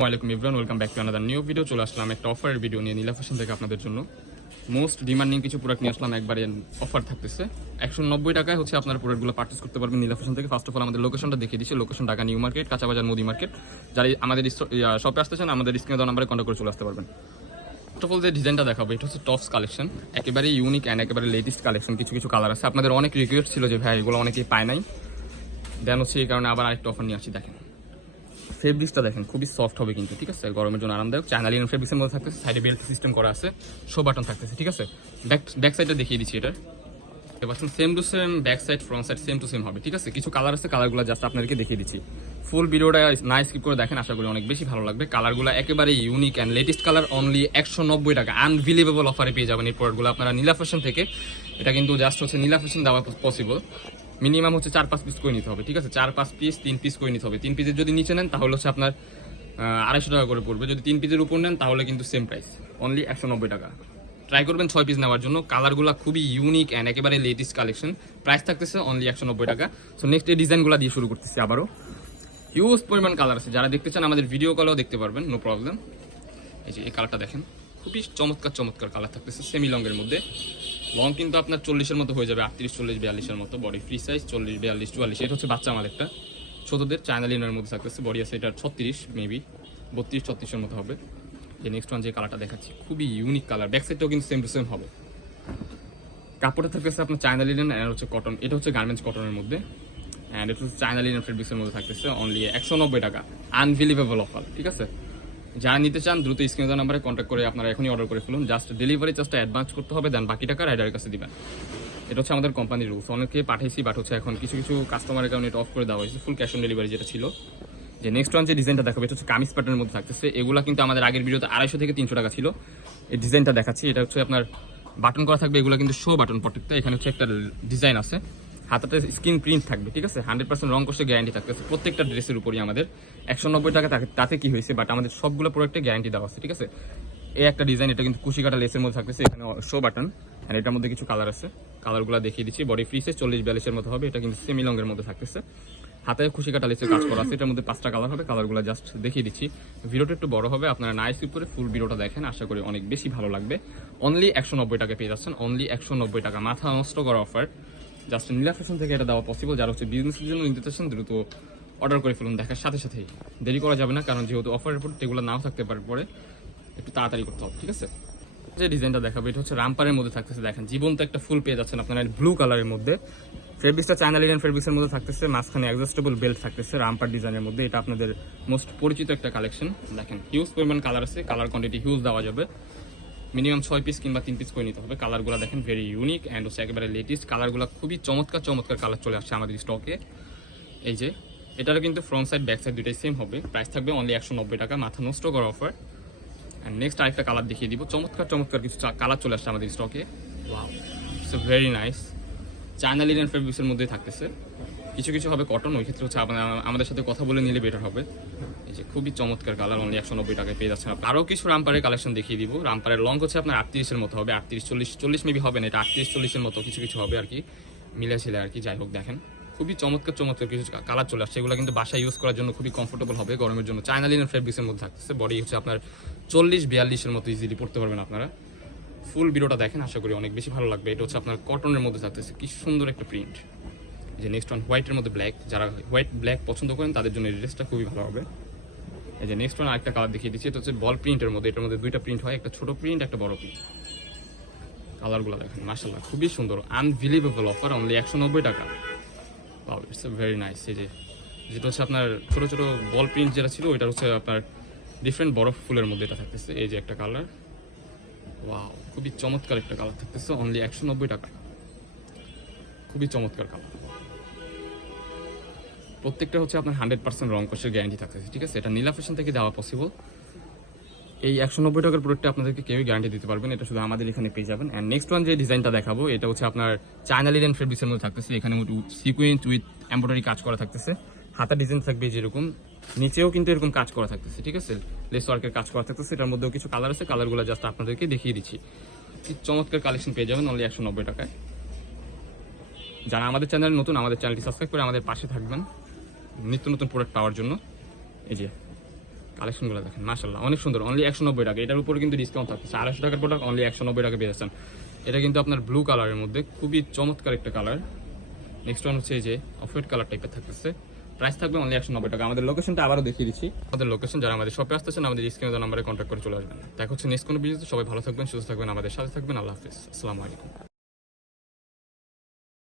ওয়ালাইকুম Ibran welcome back to another new video চলে আসলাম একটা অফারের ভিডিও নিয়ে নীলা ফ্যাশন থেকে আপনাদের জন্য। মোস্ট ডিমান্ডিং কিছু প্রোডাক্ট নিয়ে আসলাম, একবারে অফার থাকতেছে। একশো নব্বই টাকায় হচ্ছে আপনার প্রোডাক্টগুলো পার্চেস করতে পারবেন নীলা ফ্যাশন থেকে। ফার্স্ট অফ অল আমাদের লোকেশনটা দেখিয়ে দিচ্ছি। লোকেশন ঢাকা নিউ মার্কেট, কাঁচাবাজার মোদি মার্কেট। যারা আমাদের শপে আসতে চান, আমাদের স্ক্রিনে দেওয়া নাম্বারে কন্ট্যাক্ট করে চলে আসতে পারবেন। ফার্স্ট অফ অল যে ডিজাইনটা দেখাবো, এটা হচ্ছে টপস কালেকশন একেবারে ইউনিক অ্যান্ড একেবারে লেটেস্ট কালেকশন কিছু কিছু কালার আছে। আপনাদের অনেক রিকোয়েস্ট ছিল যে, ভাই, এগুলো অনেকেই পায় নাই। দেন হচ্ছে এই কারণে আবার আরেকটা অফার নিয়ে আসছি, দেখেন। ফেব্রিক্সটা দেখেন, খুবই সফট হবে কিন্তু, ঠিক আছে? গরমের জন্য আরামদায়ক। চায়না লিনেন ফেব্রিক্সের মধ্যে থাকতেছে সাইডে বেল্ট সিস্টেম করা আছে শো বাটন থাকতেছে, ঠিক আছে? ব্যাক ব্যাক সাইডটা দেখিয়ে দিচ্ছি এটার। এবার same to same back side front side same to same হবে, ঠিক আছে? কিছু কালার আছে কালারগুলো জাস্ট আপনাদেরকে দেখিয়ে দিচ্ছি। ফুল ভিডিওটা না স্কিপ করে দেখেন, আশা করি অনেক বেশি ভালো লাগবে। কালারগুলো একেবারে unique and latest colour only একশো নব্বই টাকা আনবিলিভেবল অফারে পেয়ে যাবেন এই প্রোডাক্টগুলো আপনারা নীলা ফ্যাশন থেকে। এটা কিন্তু জাস্ট হচ্ছে নীলা ফ্যাশন দেওয়া পসিবল মিনিমাম হচ্ছে চার পাঁচ পিস করে নিতে হবে, ঠিক আছে? চার পাঁচ পিস তিন পিস করে নিতে হবে। তিন পিসের যদি নিচে নেন, তাহলে হচ্ছে আপনার আড়াইশো টাকা করে পড়বে। যদি তিন পিসের উপর নেন, তাহলে কিন্তু সেম প্রাইস অনলি একশো নব্বই টাকা। ট্রাই করবেন ছয় পিস নেওয়ার জন্য। কালারগুলো খুবই ইউনিক অ্যান্ড একেবারে লেটেস্ট কালেকশন প্রাইস থাকতেছে অনলি একশো নব্বই টাকা। সো নেক্সট এই ডিজাইনগুলো দিয়ে শুরু করতেছি আবারও। হিউজ পরিমাণ কালার আছে। যারা দেখতে চান আমাদের ভিডিও কলেও দেখতে পারবেন নো প্রবলেম এই যে, এই কালারটা দেখেন। খুবই চমৎকার চমৎকার কালার থাকতেছে সেমি লংয়ের মধ্যে। লং কিন্তু আপনার চল্লিশের মতো হয়ে যাবে, আটত্রিশ, চল্লিশ, বিয়াল্লিশের মতো। বডি ফ্রি সাইজ চল্লিশ, বিয়াল্লিশ, চুয়াল্লিশ। এটা হচ্ছে বাচ্চা আমার একটা। ছোটদের চায়না লিনের মধ্যে থাকতেছে। বডি আছে এটা ছত্রিশ মেবি বত্রিশ, ছত্রিশের মতো হবে। এই নেক্সট ওয়ান যে কালারটা দেখাচ্ছি, খুবই ইউনিক কালার ব্যাক সাইডটাও কিন্তু সেম টু সেম হবে। কাপড়টা থাকতেছে আপনার চায়না লিনেন অ্যান্ড হচ্ছে কটন এটা হচ্ছে গার্মেন্টস কটনের মধ্যে। অ্যান্ড এটা হচ্ছে চায়না লিনেন ফেব্রিক্সের মধ্যে থাকতেছে। অনলি একশো নব্বই টাকা। আনবিলিভেবল অফার ঠিক আছে? যারা নিতে চান, দ্রুত স্ক্রিনে নাম্বারে কন্ট্যাক্ট করে আপনারা এখনই অর্ডার করে ফেলুন। জাস্ট ডেলিভারি জাস্ট অ্যাডভান্স করতে হবে দেন বাকি টাকা রাইডারের কাছে দিবেন। এটা হচ্ছে আমাদের কোম্পানির রুলস অনেকে পাঠাইছি বাট হচ্ছে এখন কিছু কিছু কাস্টমারের কারণে এটা অফ করে দেওয়া হয়েছে ফুল ক্যাশ অন ডেলিভারি যেটা ছিল। যে নেক্সট ওয়ান যে ডিজাইনটা দেখাবে, এটা হচ্ছে কামিজ প্যাটার্নের মধ্যে থাকতেছে। এগুলো কিন্তু আমাদের আগের ভিডিওতে আড়াইশো থেকে তিনশো টাকা ছিল। এই ডিজাইনটা দেখাচ্ছি। এটা হচ্ছে আপনার বাটন করা থাকবে, এগুলো কিন্তু শো বাটন প্রত্যেকটা এখানে হচ্ছে একটা ডিজাইন আছে। হাতাতে স্ক্রিন প্রিন্ট থাকবে, ঠিক আছে? হান্ড্রেড পার্সেন্ট রং কোর্সে গ্যারান্টি থাকতেছে। প্রত্যেকটা ড্রেসের উপরই আমাদের একশো নব্বই টাকা তাতে কি হয়েছে? বাট আমাদের সবগুলো প্রোডাক্টে গ্যারান্টি দেওয়া আছে, ঠিক আছে? এই একটা ডিজাইন এটা কিন্তু কুশি কাটা লেসের মধ্যে থাকতেছে, এখানে শো বাটন আর এটার মধ্যে কিছু কালার আছে। কালারগুলো দেখিয়ে দিচ্ছি বডি ফ্রিসে চল্লিশ বিয়াল্লিশের মতো হবে, এটা কিন্তু সেমি লংয়ের মধ্যে থাকতেছে। হাতে খুশি কাটা লেসের কাজ করা আছে, এটার মধ্যে পাঁচটা কালার হবে কালারগুলো জাস্ট দেখিয়ে দিচ্ছি। ভিডিওটা একটু বড় হবে, আপনারা নাইস করে ফুল ভিডিওটা দেখেন, আশা করি অনেক বেশি ভালো লাগবে। অনলি একশো নব্বই টাকা পেয়ে যাচ্ছেন অনলি একশো নব্বই টাকা। মাথা নষ্ট করা অফার জাস্ট নীলা ফ্যাশন থেকে এটা দেওয়া পসিবল যারা হচ্ছে বিজনেসের জন্য নিতে চাচ্ছেন দ্রুত অর্ডার করে ফেলুন, দেখার সাথে সাথেই। দেরি করা যাবে না, কারণ যেহেতু অফারের উপর এগুলো নাও থাকতে পারে পরে। একটু তাড়াতাড়ি করতে হবে, ঠিক আছে? যে ডিজাইনটা দেখাবো, এটা হচ্ছে রামপারের মধ্যে থাকতেছে, দেখেন। জীবন্ত একটা ফুল পেয়ে যাচ্ছেন আপনারা ব্লু কালারের মধ্যে। ফেব্রিক্সটা চায়না লিনেন ফেব্রিক্সের মধ্যে থাকতেছে, মাঝখানে অ্যাডজাস্টেবল বেল্ট থাকতেছে, রামপার ডিজাইনের মধ্যে। এটা আপনাদের মোস্ট পরিচিত একটা কালেকশন দেখেন হিউজ পরিমাণ কালার আছে কালার কোয়ান্টিটি হিউজ দেওয়া যাবে। মিনিমাম ছয় পিস কিংবা তিন পিস করে নিতে হবে। কালারগুলো দেখেন ভেরি ইউনিক অ্যান্ড হচ্ছে একেবারে লেটেস্ট কালারগুলো খুবই চমৎকার চমৎকার কালার চলে আসছে আমাদের স্টকে এই যে, এটারও কিন্তু ফ্রন্ট সাইড ব্যাক সাইড দুটাই সেম হবে। প্রাইস থাকবে অনলি একশো নব্বই টাকা, মাথা নষ্ট করা অফার অ্যান্ড নেক্সট আরেকটা কালার দেখিয়ে দিব। চমৎকার চমৎকার কিছু কালার চলে আসছে আমাদের স্টকে wow it's very nice China linen ফেব্রিক্সের মধ্যেই থাকতেছে। কিছু কিছু হবে কটন ওই ক্ষেত্রে হচ্ছে আপনার আমাদের সাথে কথা বলে নিলে বেটার হবে। এই যে খুবই চমৎকার কালার অনলি একশো নব্বই টাকায় পেয়ে যাচ্ছেন। আরও কিছু রামপারের কালেকশন দেখিয়ে দিব। রামপারের লং হচ্ছে আপনার আটত্রিশের মতো হবে, আটত্রিশ, চল্লিশ চল্লিশ মেবি হবে না, এটা আটত্রিশ, চল্লিশের মতো কিছু কিছু হবে আর কি মিলে ছিল আর কি যাই হোক দেখেন। খুবই চমৎকার চমৎকার কিছু কালার চলে আসছে। এগুলো কিন্তু বাসায় ইউজ করার জন্য খুবই কমফোর্টেবল হবে গরমের জন্য। চায়না লিনের ফেব্রিক্সের মধ্যে থাকতেছে বডি হচ্ছে আপনার চল্লিশ, বিয়াল্লিশের মতো ইজিলি পড়তে পারবেন আপনারা। ফুল ভিডিওটা দেখেন, আশা করি অনেক বেশি ভালো লাগবে। এটা হচ্ছে আপনার কটনের মধ্যে থাকতেছে, কি সুন্দর একটা প্রিন্ট যে নেক্সট ওয়ান হোয়াইটের মধ্যে ব্ল্যাক যারা হোয়াইট ব্ল্যাক পছন্দ করেন, তাদের জন্য এই ড্রেসটা খুবই ভালো হবে। এই যে নেক্সট ওয়ান আরেকটা কালার দেখিয়ে দিচ্ছি, এটা হচ্ছে বল প্রিন্টের মধ্যে। এটার মধ্যে দুইটা প্রিন্ট হয়, একটা ছোট প্রিন্ট একটা বড় প্রিন্ট কালারগুলো দেখেন মাসাল্লাহ খুবই সুন্দর আনবিলিভেবল অফার অনলি একশো নব্বই টাকা। ইটস ভেরি নাইস এই যে, যেটা হচ্ছে আপনার ছোট ছোট বল প্রিন্ট যেটা ছিল ওইটা হচ্ছে আপনার ডিফারেন্ট বরফ ফুলের মধ্যে এটা থাকতেছে, এই যে একটা কালার ওয়াও খুবই চমৎকার একটা কালার থাকতেছে অনলি একশো নব্বই টাকা। খুবই চমৎকার কালার প্রত্যেকটা হচ্ছে আপনার হান্ড্রেড পার্সেন্ট রং কোর্সের গ্যারান্টি থাকতেছে, ঠিক আছে? এটা নীলা ফ্যাশন থেকে দেওয়া পসিবল এই একশো নব্বই টাকার প্রোডাক্টটা আপনাদেরকে কেউই গ্যারান্টি দিতে পারবেন এটা শুধু আমাদের এখানে পেয়ে যাবেন। অ্যান্ড নেক্সট ওয়ান যে ডিজাইনটা দেখাবো, এটা হচ্ছে আপনার চায়না লিডেন ফেব্রিক্সের মধ্যে থাকতেছে। এখানে সিকুয়েন্স উইথ এম্ব্রয়ডারি কাজ করা থাকতেছে। হাতা ডিজাইন থাকবে যেরকম। নিচেও কিন্তু এরকম কাজ করা থাকতেছে, ঠিক আছে? লেস ওয়ার্কের কাজ করা থাকতেছে। এটার মধ্যেও কিছু কালার আছে। কালারগুলো জাস্ট আপনাদেরকে দেখিয়ে দিচ্ছি। চমৎকার কালেকশন পেয়ে যাবেন অনলি একশো নব্বই টাকায়। যারা আমাদের চ্যানেল নতুন, আমাদের চ্যানেলটি সাবস্ক্রাইব করে আমাদের পাশে থাকবেন। নিত্য নতুন প্রোডাক্ট পাওয়ার জন্য। এই যে কালেকশনগুলো দেখেন মাশাল্লাহ অনেক সুন্দর অনলি একশো নব্বই টাকা। এটার উপরে কিন্তু ডিসকাউন্ট থাকছে আড়াইশো টাকার প্রোডাক্ট অনলি একশো নব্বই টাকা পেয়েছেন এটা কিন্তু আপনার ব্লু কালারের মধ্যে, খুবই চমৎকার একটা কালার নেক্সট ওয়ান হচ্ছে এই যে অফ হোয়াইট কালার টাইপের থাকতেছে। প্রাইস থাকবে অনলি একশো নব্বই টাকা। আমাদের লোকেশনটা আবারও দেখিয়ে দিচ্ছি। আমাদের লোকেশন যারা আমাদের শপে আসতেছেন, আমাদের স্ক্রিনে নাম্বারে কন্ট্যাক্ট করে চলে আসবেন। দেখা হচ্ছে নেক্সট কোনো ভিডিওতে সবাই ভালো থাকবেন, সুস্থ থাকবেন, আমাদের সাথে থাকবেন। আল্লাহ হাফিজ। আসসালামু আলাইকুম।